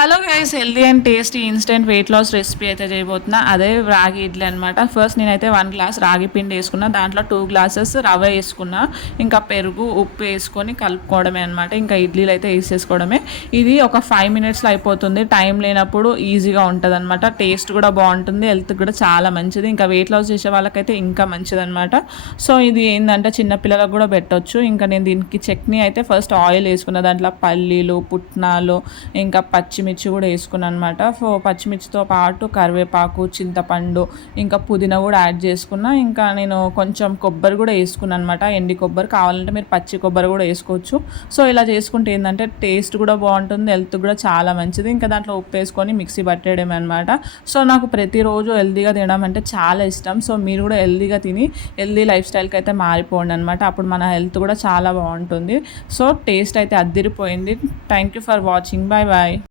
Hello guys, healthy and tasty instant weight loss recipe అయితే చేయబోతున్నా. అదే రాగి ఇడ్లీ అనమాట. ఫస్ట్ నేనైతే 1 గ్లాస్ రాగి పిండి వేసుకున్నా, దాంట్లో 2 గ్లాసెస్ రవ్వ వేసుకున్నా, ఇంకా పెరుగు ఉప్పు వేసుకొని కలుపుకోవడమే అనమాట. ఇంకా ఇడ్లీలు అయితే వేసేసుకోవడమే. ఇది ఒక 5 మినిట్స్లో అయిపోతుంది. టైం లేనప్పుడు ఈజీగా ఉంటుంది అనమాట. టేస్ట్ కూడా బాగుంటుంది, హెల్త్ కూడా చాలా మంచిది. ఇంకా వెయిట్ లాస్ చేసే వాళ్ళకైతే ఇంకా మంచిది అనమాట. సో ఇది ఏంటంటే చిన్నపిల్లలకు కూడా పెట్టవచ్చు. ఇంకా నేను దీనికి చట్నీ అయితే ఫస్ట్ ఆయిల్ వేసుకున్న, దాంట్లో పల్లీలు, పుట్నాలు, ఇంకా పచ్చిమిర్చి కూడా వేసుకున్నాను అనమాట. పచ్చిమిర్చితో పాటు కరివేపాకు, చింతపండు, ఇంకా పుదీనా కూడా యాడ్ చేసుకున్నా. ఇంకా నేను కొంచెం కొబ్బరి కూడా వేసుకున్నాను అనమాట. ఎండి కొబ్బరి కావాలంటే మీరు పచ్చి కొబ్బరి కూడా వేసుకోవచ్చు. సో ఇలా చేసుకుంటే ఏంటంటే టేస్ట్ కూడా బాగుంటుంది, హెల్త్ కూడా చాలా మంచిది. ఇంకా దాంట్లో ఉప్పు వేసుకొని మిక్సీ పట్టేయడమే అనమాట. సో నాకు ప్రతిరోజు హెల్తీగా తినడం అంటే చాలా ఇష్టం. సో మీరు కూడా హెల్తీగా తిని హెల్తీ లైఫ్ స్టైల్కి అయితే మారిపోండి అనమాట. అప్పుడు మన హెల్త్ కూడా చాలా బాగుంటుంది. సో టేస్ట్ అయితే అద్దిరిపోయింది. Thank you for watching. Bye bye.